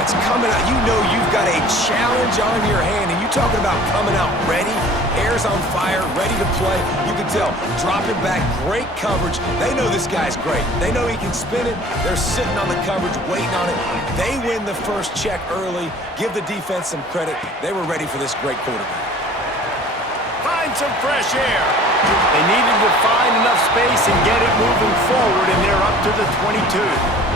defense coming out. You know you've got a challenge on your hand, and you talking about coming out ready, hair's on fire, ready to play. You can tell, dropping back, great coverage. They know this guy's great. They know he can spin it. They're sitting on the coverage, waiting on it. They win the first check early. Give the defense some credit. They were ready for this great quarterback. Find some fresh air. They needed to find enough space and get it moving forward, and they're up to the 22.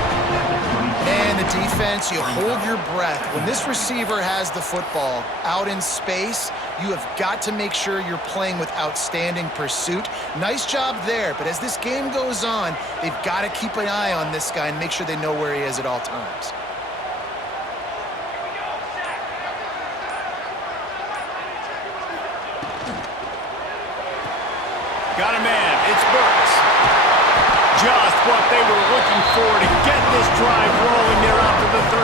And the defense, you hold your breath. When this receiver has the football out in space, you have got to make sure you're playing with outstanding pursuit. Nice job there, but as this game goes on, they've got to keep an eye on this guy and make sure they know where he is at all times. Got a man. It's Burks. Just what they were looking for to get this drive rolling. They're out to the 35.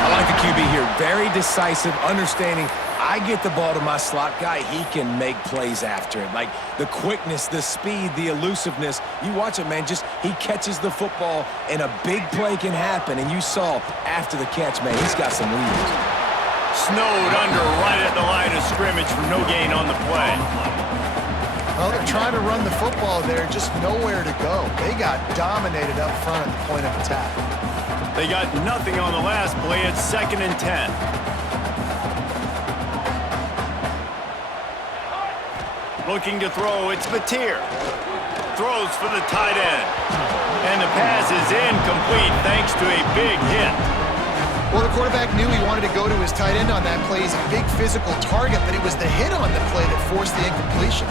I like the QB here. Very decisive, understanding. I get the ball to my slot guy, he can make plays after it. Like the quickness, the speed, the elusiveness. You watch it, man, just he catches the football and a big play can happen. And you saw after the catch, man, he's got some wheels. Snowed under right at the line of scrimmage for no gain on the play. Well, they're trying to run the football there, just nowhere to go. They got dominated up front at the point of attack. They got nothing on the last play. It's 2nd and 10. Looking to throw, it's Mateer. Throws for the tight end. And the pass is incomplete thanks to a big hit. Well, the quarterback knew he wanted to go to his tight end on that play. He's a big physical target, but it was the hit on the play that forced the incompletion.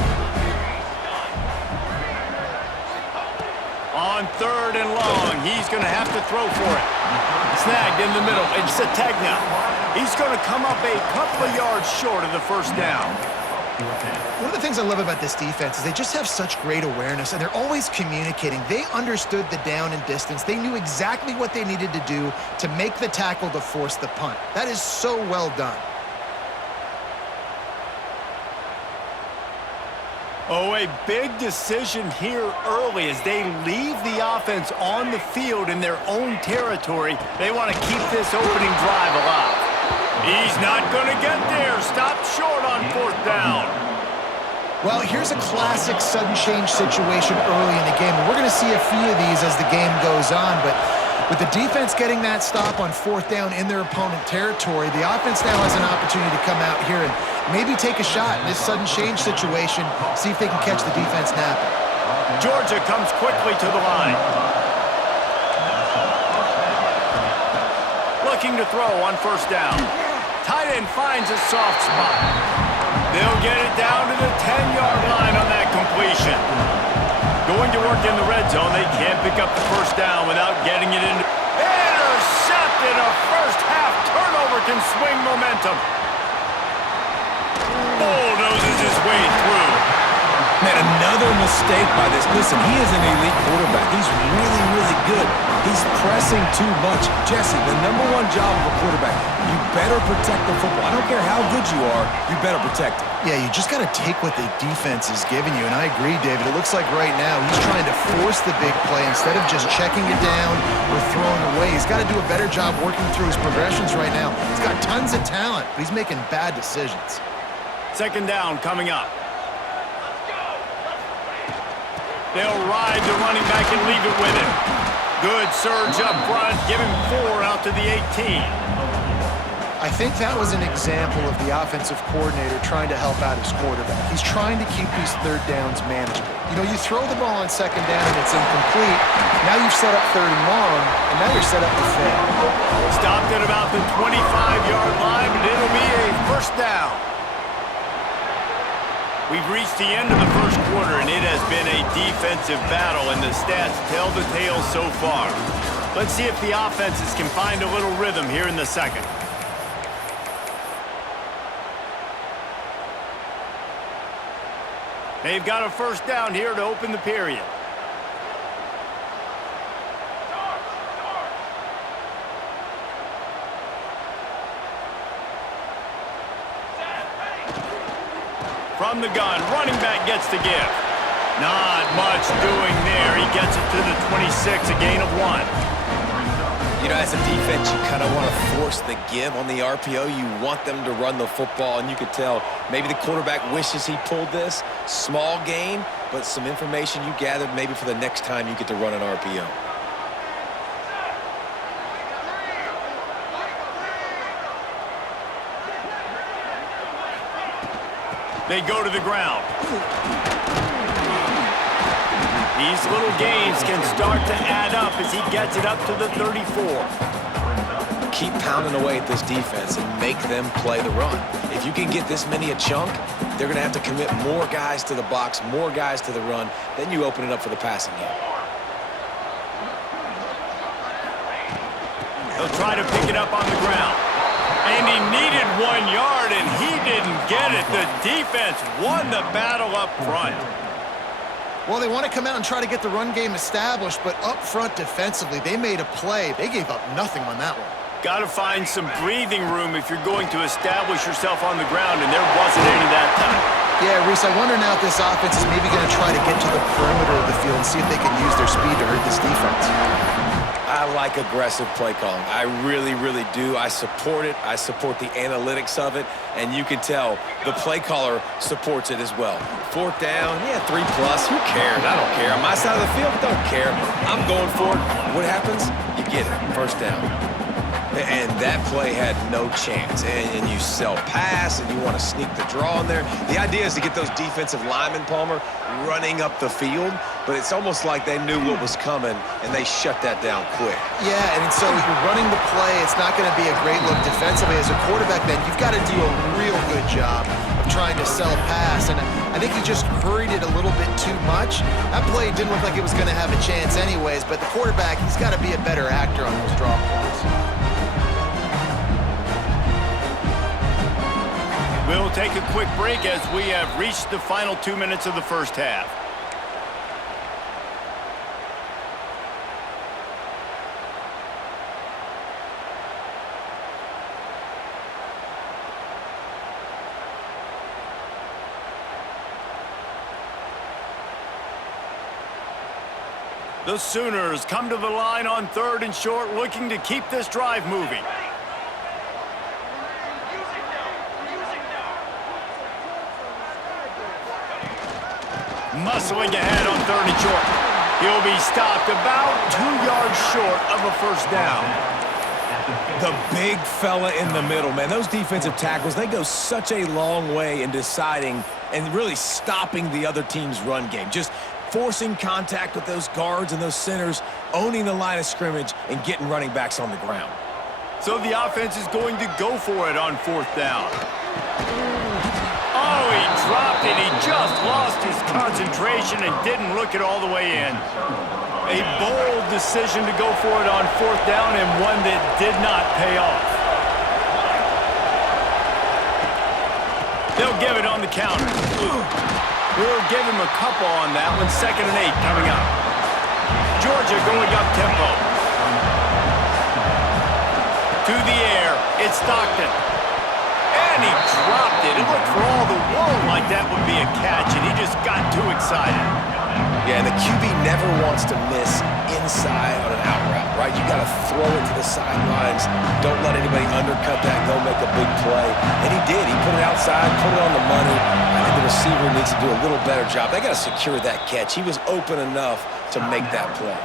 On 3rd and long, he's going to have to throw for it. Snagged in the middle. It's Sategna. He's going to come up a couple of yards short of the first down. One of the things I love about this defense is they just have such great awareness, and they're always communicating. They understood the down and distance. They knew exactly what they needed to do to make the tackle to force the punt. That is so well done. Oh, a big decision here early as they leave the offense on the field in their own territory. They want to keep this opening drive alive. He's not going to get there. Stopped short on 4th down. Well, here's a classic sudden change situation early in the game. And we're going to see a few of these as the game goes on, but with the defense getting that stop on 4th down in their opponent territory, the offense now has an opportunity to come out here and maybe take a shot in this sudden change situation, see if they can catch the defense napping. Georgia comes quickly to the line. Looking to throw on 1st down. Tight end finds a soft spot. They'll get it down to the 10-yard line on that completion. Going to work in the red zone. They can't pick up the 1st down without getting it into... Intercepted! A first-half turnover can swing momentum. Bulldozes his way through. Man, another mistake by this. Listen, he is an elite quarterback. He's really, really good. He's pressing too much. Jesse, the #1 job of a quarterback, you better protect the football. I don't care how good you are, you better protect it. Yeah, you just got to take what the defense is giving you, and I agree, David. It looks like right now he's trying to force the big play instead of just checking it down or throwing away. He's got to do a better job working through his progressions right now. He's got tons of talent, but he's making bad decisions. 2nd down coming up. They'll ride the running back and leave it with him. Good surge up front, give him 4 out to the 18. I think that was an example of the offensive coordinator trying to help out his quarterback. He's trying to keep these 3rd downs manageable. You know, you throw the ball on 2nd down and it's incomplete. Now you've set up 3rd and long, and now you're set up to fail. Stopped at about the 25-yard line, but it'll be a 1st down. We've reached the end of the 1st quarter, and it has been a defensive battle, and the stats tell the tale so far. Let's see if the offenses can find a little rhythm here in the 2nd. They've got a 1st down here to open the period. From the gun, running back gets to give. Not much doing there. He gets it to the 26, a gain of 1. You know, as a defense, you kind of want to force the give on the RPO. You want them to run the football, and you could tell maybe the quarterback wishes he pulled this. Small gain, but some information you gathered maybe for the next time you get to run an RPO. They go to the ground. These little gains can start to add up as he gets it up to the 34. Keep pounding away at this defense and make them play the run. If you can get this many a chunk, they're going to have to commit more guys to the box, more guys to the run. Then you open it up for the passing game. He'll try to pick it up on the ground. And he needed 1 yard, and he didn't get it. The defense won the battle up front. Well, they want to come out and try to get the run game established, but up front defensively, they made a play. They gave up nothing on that one. Got to find some breathing room if you're going to establish yourself on the ground, and there wasn't any that time. Yeah, Reese, I wonder now if this offense is maybe going to try to get to the perimeter of the field and see if they can use their speed to hurt this defense. I like aggressive play calling. I really, really do. I support it. I support the analytics of it. And you can tell the play caller supports it as well. 4th down, yeah, 3+. Who cares? I don't care. On my side of the field, don't care. I'm going for it. What happens? You get it. 1st down. And that play had no chance. And you sell pass, and you want to sneak the draw in there. The idea is to get those defensive linemen, Palmer, running up the field. But it's almost like they knew what was coming, and they shut that down quick. Yeah, and so if you're running the play, it's not going to be a great look defensively. As a quarterback, then, you've got to do a real good job of trying to sell pass. And I think he just hurried it a little bit too much. That play didn't look like it was going to have a chance anyways, but the quarterback, he's got to be a better actor on those draw plays. We'll take a quick break as we have reached the final 2 minutes of the first half. The Sooners come to the line on 3rd and short, looking to keep this drive moving. Muscling ahead on 3rd and short. He'll be stopped about 2 yards short of a 1st down. The big fella in the middle, man. Those defensive tackles, they go such a long way in deciding and really stopping the other team's run game. Just forcing contact with those guards and those centers, owning the line of scrimmage, and getting running backs on the ground. So the offense is going to go for it on 4th down. Oh, he dropped it. He just lost his concentration and didn't look it all the way in. A bold decision to go for it on 4th down, and one that did not pay off. They'll give it on the counter. We'll give him a couple on that one. 2nd and 8 coming up. Georgia going up tempo. To the air. It's Stockton. And he dropped it. It looked for all the world like that would be a catch, and he just got too excited. Yeah, and the QB never wants to miss inside on an out route, right? You got to throw it to the sidelines. Don't let anybody undercut that and go make a big play. And he did. He put it outside, put it on the money. I think the receiver needs to do a little better job. They got to secure that catch. He was open enough to make that play.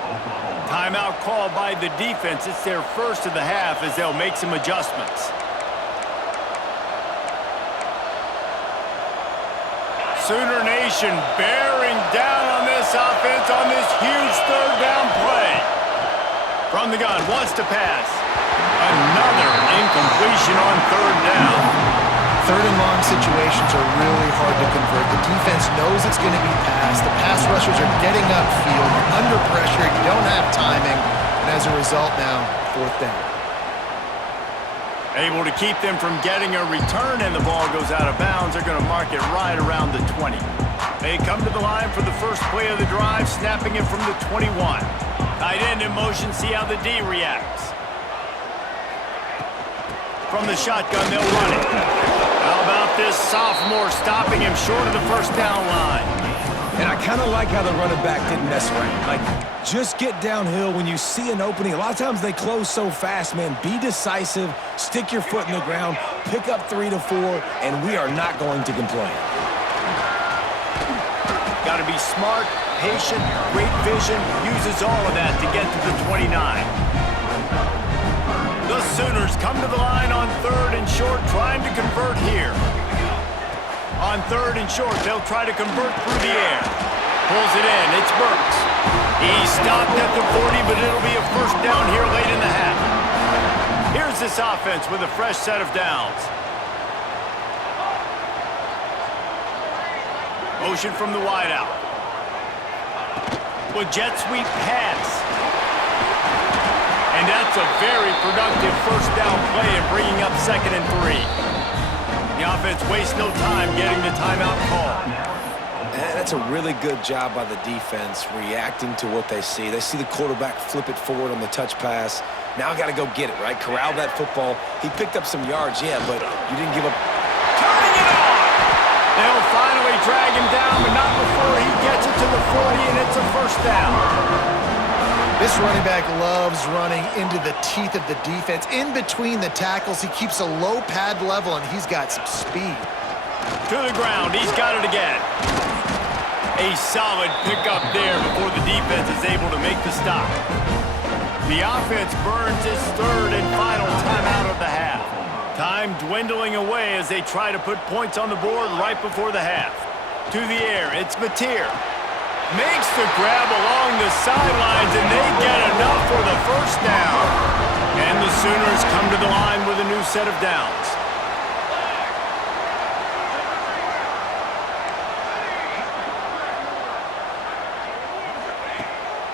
Timeout called by the defense. It's their first of the half as they'll make some adjustments. Sooner Nation bearing down on this offense on this huge 3rd down play. From the gun, wants to pass. Another incompletion on 3rd down. 3rd and long situations are really hard to convert. The defense knows it's going to be passed. The pass rushers are getting upfield. You're under pressure. You don't have timing. And as a result now, 4th down. Able to keep them from getting a return, and the ball goes out of bounds. They're going to mark it right around the 20. They come to the line for the first play of the drive, snapping it from the 21. Tight end in motion, see how the D reacts. From the shotgun, they'll run it. How about this sophomore stopping him short of the 1st down line? And I kind of like how the running back didn't mess around. Like, just get downhill when you see an opening. A lot of times they close so fast, man. Be decisive, stick your foot in the ground, pick up 3 to 4, and we are not going to complain. Got to be smart, patient, great vision, uses all of that to get to the 29. The Sooners come to the line on 3rd and short, trying to convert here. On 3rd and short, they'll try to convert through the air. Pulls it in, it's Burks. He's stopped at the 40, but it'll be a first down here late in the half. Here's this offense with a fresh set of downs. Motion from the wideout. With jet sweep pass. And that's a very productive first down play and bringing up 2nd and 3. The offense wastes no time getting the timeout call. And that's a really good job by the defense reacting to what they see. They see the quarterback flip it forward on the touch pass. Now I got to go get it, right? Corral that football. He picked up some yards, yeah, but you didn't give up. Turning it on! They'll finally drag him down, but not before he gets it to the 40, and it's a first down. This running back loves running into the teeth of the defense. In between the tackles, he keeps a low pad level, and he's got some speed. To the ground, he's got it again. A solid pickup there before the defense is able to make the stop. The offense burns its 3rd and final timeout of the half. Time dwindling away as they try to put points on the board right before the half. To the air, it's Mateer. Makes the grab along the sidelines, and they get enough for the first down. And the Sooners come to the line with a new set of downs.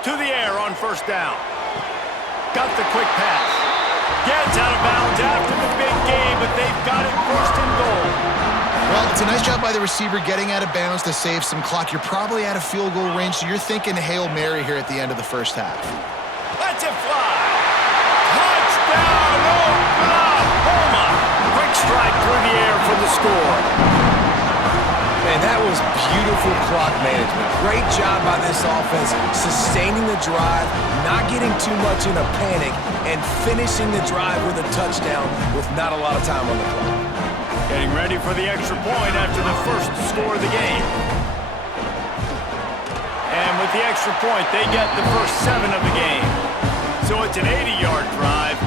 To the air on first down. Got the quick pass. Gets out of bounds after the big game, but they've got it 1st and goal. Well, it's a nice job by the receiver getting out of bounds to save some clock. You're probably out of field goal range, so you're thinking Hail Mary here at the end of the first half. Let's it fly. Touchdown, Oklahoma. Quick strike through the air for the score. And that was beautiful clock management. Great job by this offense, sustaining the drive, not getting too much in a panic, and finishing the drive with a touchdown with not a lot of time on the clock. Getting ready for the extra point after the first score of the game. And with the extra point, they get the first 7 of the game. So it's an 80-yard drive,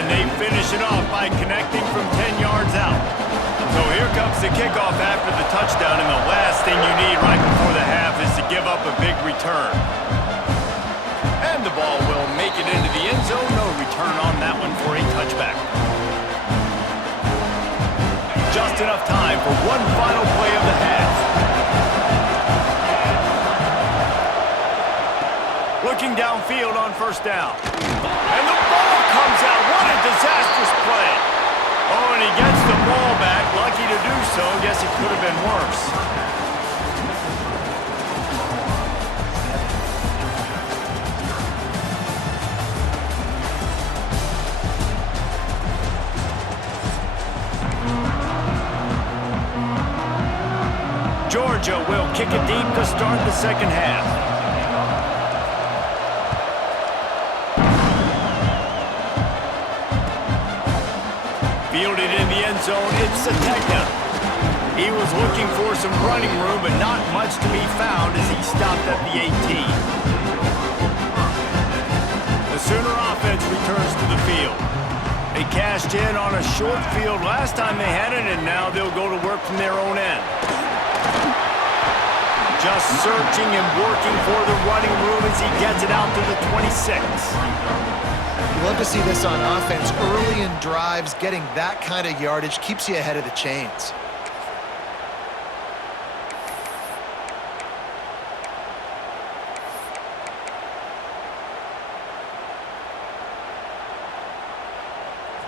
and they finish it off by connecting from 10 yards out. So here comes the kickoff after the touchdown, and the last thing you need right before the half is to give up a big return. And the ball will make it into the end zone. No return on that one for a touchback. Just enough time for one final play of the half. Looking downfield on first down. And the ball comes out. What a disastrous play. Oh, and he gets the ball back. Lucky to do so. Guess it could have been worse. Georgia will kick it deep to start the second half. Fielded in the end zone, it's Sategna. He was looking for some running room, but not much to be found as he stopped at the 18. The Sooner offense returns to the field. They cashed in on a short field last time they had it, and now they'll go to work from their own end. Just searching and working for the running room as he gets it out to the 26. You love to see this on offense. Early in drives, getting that kind of yardage keeps you ahead of the chains.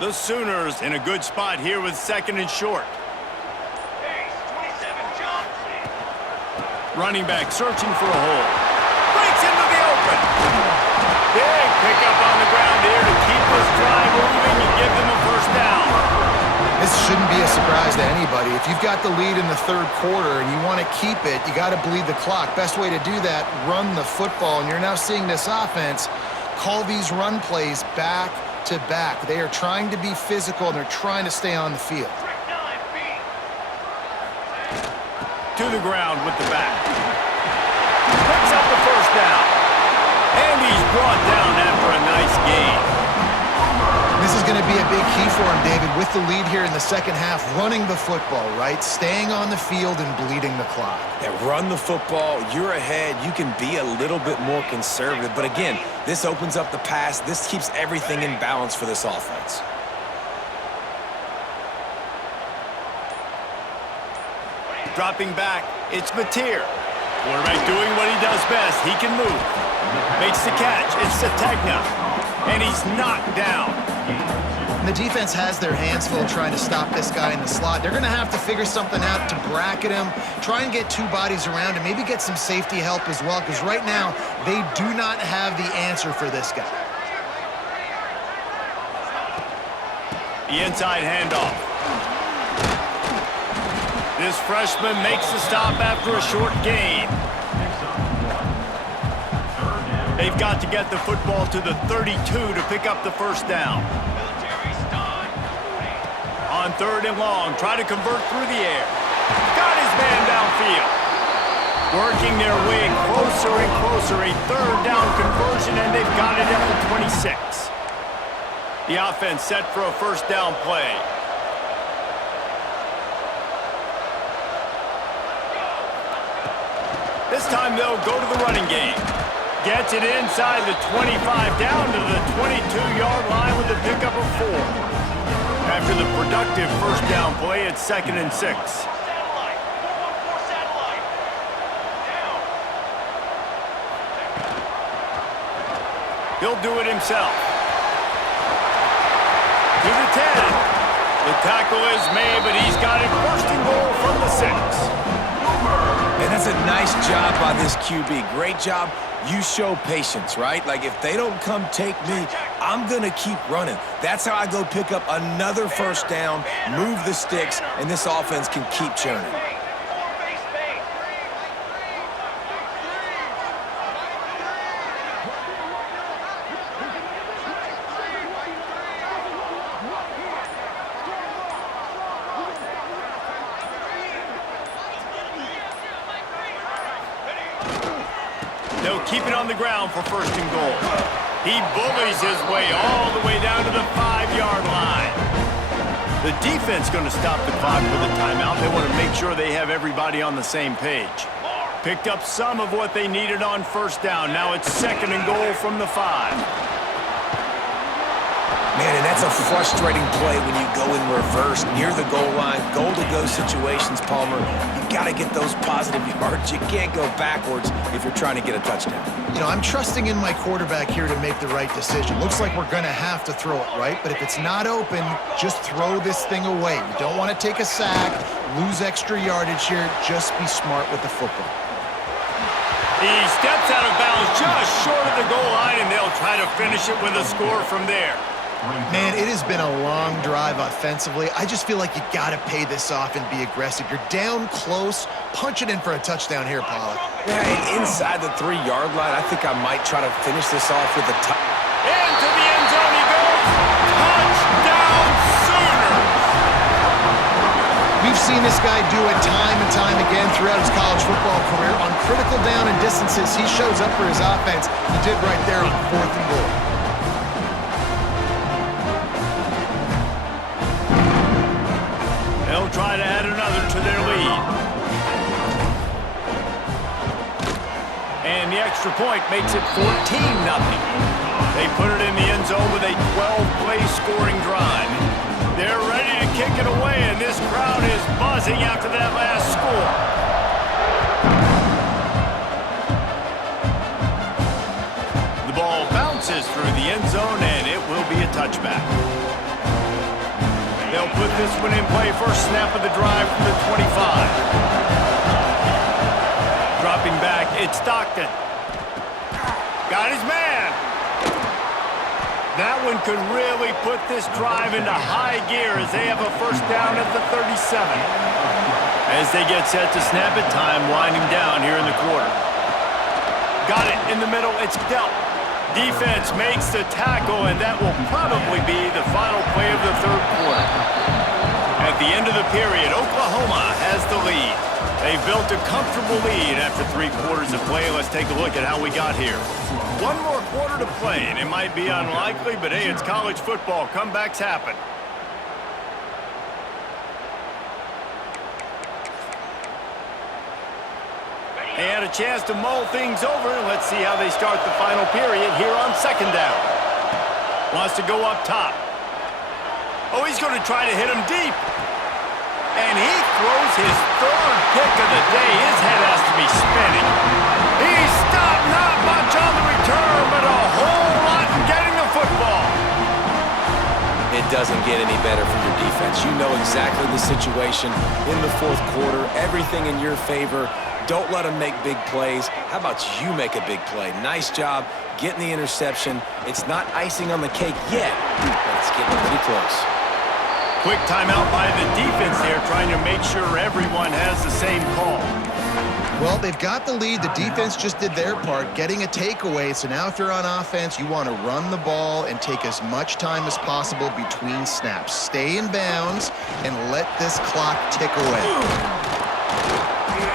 The Sooners in a good spot here with 2nd and short. Running back searching for a hole. Breaks into the open. Big pickup on the ground here to keep this drive moving and give them a first down. This shouldn't be a surprise surprise to anybody. If you've got the lead in the third quarter and you want to keep it, you got to bleed the clock. Best way to do that, run the football. And you're now seeing this offense call these run plays back to back. They are trying to be physical, and they're trying to stay on the field. To the ground with the back. Picks up the first down. And he's brought down after a nice gain. This is going to be a big key for him, David, with the lead here in the second half, running the football, right? Staying on the field and bleeding the clock. Yeah, run the football. You're ahead. You can be a little bit more conservative. But again, this opens up the pass. This keeps everything in balance for this offense. Dropping back, it's Mateer. Quarterback doing what he does best. He can move. Makes the catch. It's Sategna. And he's knocked down. And the defense has their hands full trying to stop this guy in the slot. They're going to have to figure something out to bracket him, try and get two bodies around him, maybe get some safety help as well, because right now they do not have the answer for this guy. The inside handoff. This freshman makes the stop after a short gain. They've got to get the football to the 32 to pick up the first down. On third and long, try to convert through the air. Got his man downfield. Working their way closer and closer. A third down conversion, and they've got it at the 26. The offense set for a first down play. This time they'll go to the running game. Gets it inside the 25, down to the 22-yard line with a pickup of 4. After the productive first down play, it's 2nd and 6. He'll do it himself. To the 10. The tackle is made, but he's got it first and goal from the 6. And that's a nice job by this QB. Great job. You show patience, right? Like, if they don't come take me, I'm going to keep running. That's how I go pick up another first down, move the sticks, and this offense can keep churning. They'll keep it on the ground for first and goal. He bullies his way all the way down to the 5-yard line. The defense going to stop the clock with a timeout. They want to make sure they have everybody on the same page. Picked up some of what they needed on first down. Now it's 2nd and goal from the 5. Man, and that's a frustrating play when you go in reverse near the goal line, goal-to-go situations, Palmer. You got to get those positive yards. You can't go backwards if you're trying to get a touchdown. You know, I'm trusting in my quarterback here to make the right decision. Looks like we're going to have to throw it, right? But if it's not open, just throw this thing away. You don't want to take a sack, lose extra yardage here. Just be smart with the football. He steps out of bounds just short of the goal line, and they'll try to finish it with a score from there. Man, it has been a long drive offensively. I just feel like you got to pay this off and be aggressive. You're down close. Punch it in for a touchdown here, Pollock. Yeah, inside the 3-yard line, I think I might try to finish this off with a Into the end zone he goes. Touchdown Sooners! We've seen this guy do it time and time again throughout his college football career. On critical down and distances, he shows up for his offense. He did right there on 4th and goal. They'll try to add another to their lead. And the extra point makes it 14-0. They put it in the end zone with a 12-play scoring drive. They're ready to kick it away, and this crowd is buzzing after that last score. The ball bounces through the end zone, and it will be a touchback. They'll put this one in play. First snap of the drive from the 25. Dropping back, it's Stockton. Got his man. That one could really put this drive into high gear as they have a first down at the 37. As they get set to snap it, time winding down here in the quarter. Got it in the middle. It's dealt. Defense makes the tackle, and that will probably be the final play of the third quarter. At the end of the period, Oklahoma has the lead. They've built a comfortable lead after 3 quarters of play. Let's take a look at how we got here. One more quarter to play, and it might be unlikely, but hey, it's college football. Comebacks happen. They had a chance to mull things over, and let's see how they start the final period here on second down. Wants to go up top. Oh, he's going to try to hit him deep. And he throws his third pick of the day. His head has to be spinning. He stopped, not much on the return, but a whole lot in getting the football. It doesn't get any better for your defense. You know exactly the situation in the fourth quarter. Everything in your favor. Don't let them make big plays. How about you make a big play? Nice job getting the interception. It's not icing on the cake yet, but it's getting pretty close. Quick timeout by the defense there, trying to make sure everyone has the same call. Well, they've got the lead. The defense just did their part, getting a takeaway. So now if you're on offense, you want to run the ball and take as much time as possible between snaps. Stay in bounds and let this clock tick away.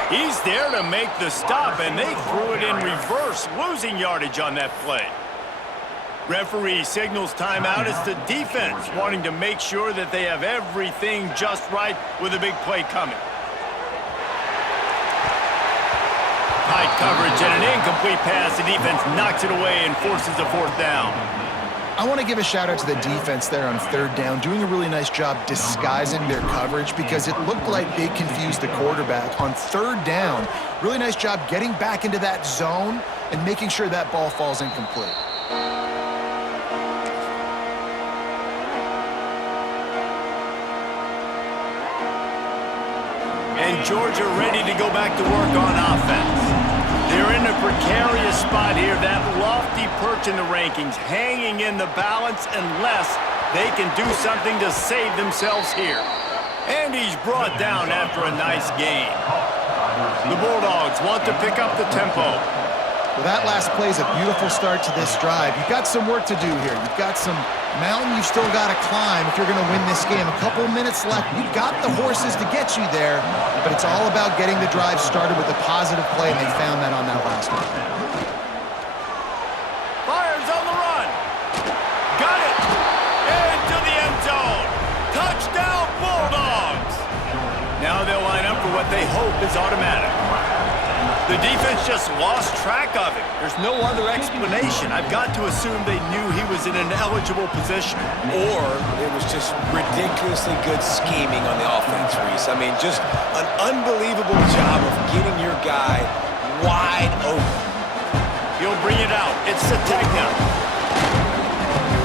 He's there to make the stop, and they threw it in reverse, losing yardage on that play. Referee signals timeout. It's the defense wanting to make sure that they have everything just right with a big play coming. Tight coverage and an incomplete pass. The defense knocks it away and forces a fourth down. I want to give a shout out to the defense there on third down, doing a really nice job disguising their coverage because it looked like they confused the quarterback. On third down, really nice job getting back into that zone and making sure that ball falls incomplete. And Georgia ready to go back to work on offense. They're in a precarious spot here, that lofty perch in the rankings, hanging in the balance unless they can do something to save themselves here. And he's brought down after a nice gain. The Bulldogs want to pick up the tempo. Well, that last play is a beautiful start to this drive. You've got some work to do here. You've got some mountain you've still got to climb if you're going to win this game. A couple minutes left. You've got the horses to get you there, but it's all about getting the drive started with a positive play, and they found that on that last one. Fires on the run. Got it. Into the end zone. Touchdown, Bulldogs. Now they'll line up for what they hope is automatic. The defense just lost track of him. There's no other explanation. I've got to assume they knew he was in an eligible position. Or it was just ridiculously good scheming on the offense, Reese. I mean, just an unbelievable job of getting your guy wide open. He'll bring it out. It's Sategna.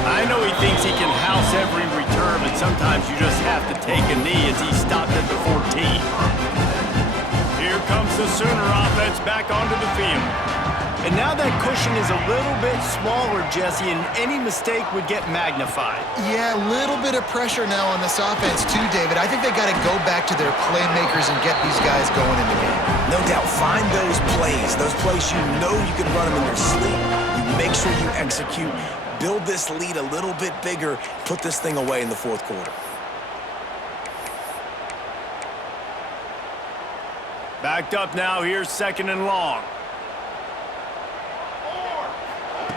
I know he thinks he can house every return, but sometimes you just have to take a knee as he stopped at the 14. Here comes the Sooner offense back onto the field. And now that cushion is a little bit smaller, Jesse, and any mistake would get magnified. Yeah, a little bit of pressure now on this offense too, David. I think they got to go back to their playmakers and get these guys going in the game. No doubt, find those plays you know you can run them in your sleep. You make sure you execute, build this lead a little bit bigger, put this thing away in the fourth quarter. Backed up now, here's second and long.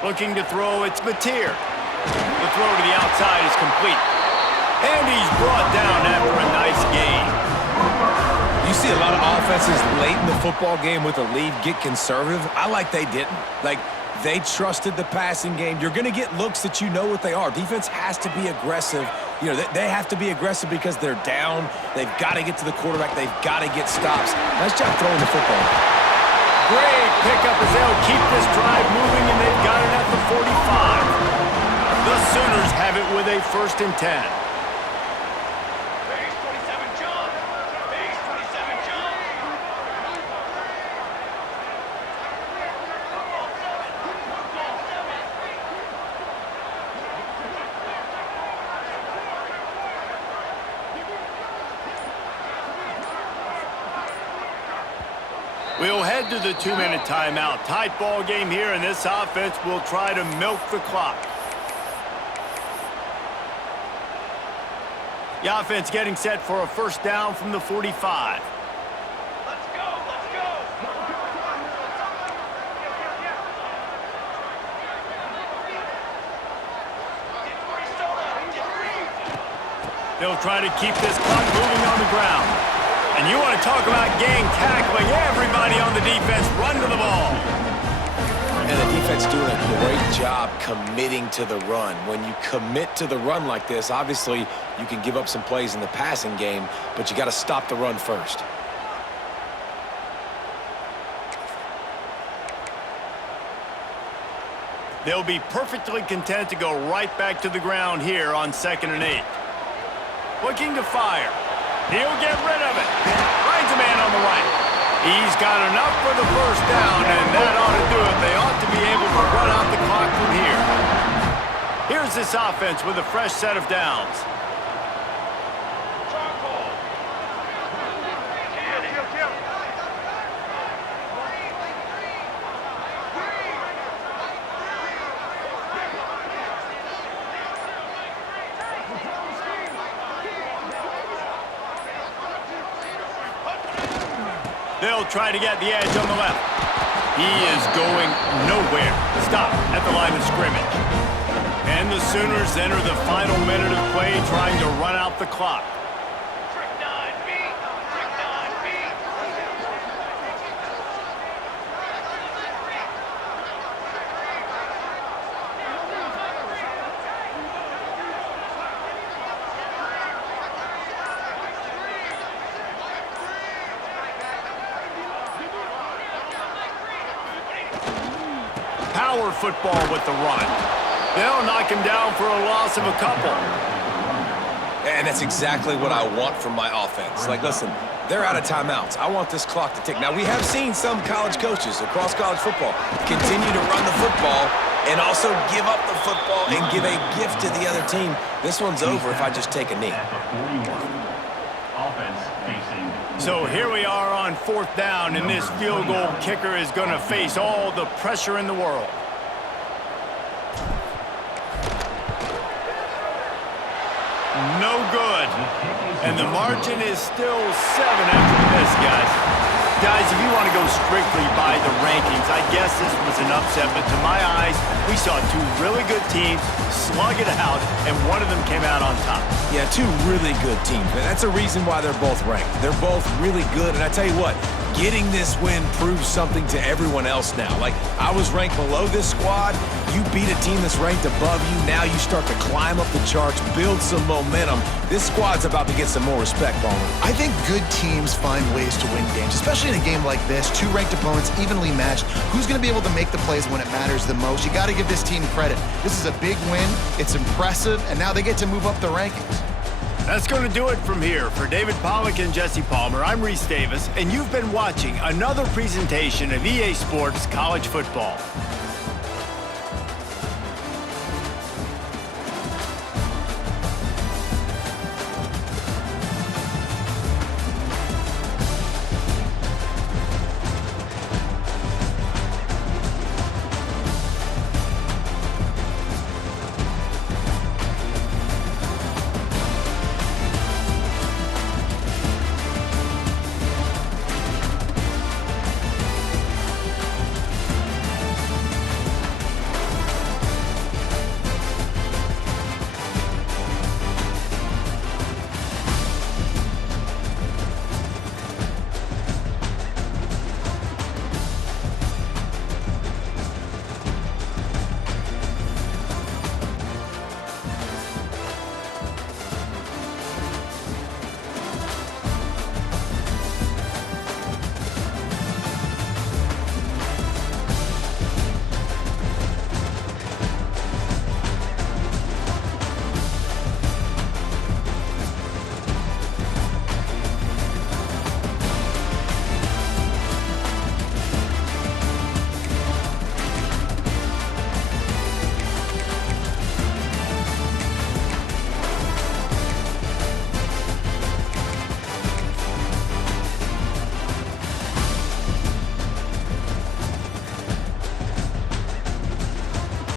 Looking to throw, it's Mateer. The throw to the outside is complete. And he's brought down after a nice gain. You see a lot of offenses late in the football game with a lead get conservative. I like they didn't. Like, they trusted the passing game. You're going to get looks that you know what they are. Defense has to be aggressive. You know, they have to be aggressive because they're down. They've got to get to the quarterback. They've got to get stops. Nice job throwing the football. Great pickup as they'll keep this drive moving, and they've got it at the 45. The Sooners have it with a 1st and 10. head to the 2-minute timeout. Tight ball game here, and this offense will try to milk the clock. The offense getting set for a first down from the 45. They'll try to keep this clock moving on the ground. And you want to talk about gang tackling. Everybody on the defense run to the ball. And the defense doing a great job committing to the run. When you commit to the run like this, obviously you can give up some plays in the passing game, but you got to stop the run first. They'll be perfectly content to go right back to the ground here on 2nd and 8. Looking to fire. He'll get rid of it. Finds a man on the right. He's got enough for the first down, and that ought to do it. They ought to be able to run out the clock from here. Here's this offense with a fresh set of downs. They'll try to get the edge on the left. He is going nowhere. Stop at the line of scrimmage. And the Sooners enter the final minute of play trying to run out the clock. Power football with the run. They'll knock him down for a loss of a couple. And that's exactly what I want from my offense. Like, listen, they're out of timeouts. I want this clock to tick. Now, we have seen some college coaches across college football continue to run the football and also give up the football and give a gift to the other team. This one's over if I just take a knee. So here we are on 4th down, and this field goal kicker is going to face all the pressure in the world. No good. And the margin is still 7 after this, guys. Guys, if you want to go strictly by the rankings, I guess this was an upset, but to my eyes, we saw 2 really good teams slug it out, and one of them came out on top. Yeah, 2 really good teams, man. That's a reason why they're both ranked. They're both really good, and I tell you what, getting this win proves something to everyone else now. Like, I was ranked below this squad. You beat a team that's ranked above you. Now you start to climb up the charts, build some momentum. This squad's about to get some more respect, Palmer. I think good teams find ways to win games, especially in a game like this. 2 ranked opponents, evenly matched. Who's going to be able to make the plays when it matters the most? You got to give this team credit. This is a big win. It's impressive, and now they get to move up the rankings. That's going to do it from here. For David Pollack and Jesse Palmer, I'm Reese Davis, and you've been watching another presentation of EA Sports College Football.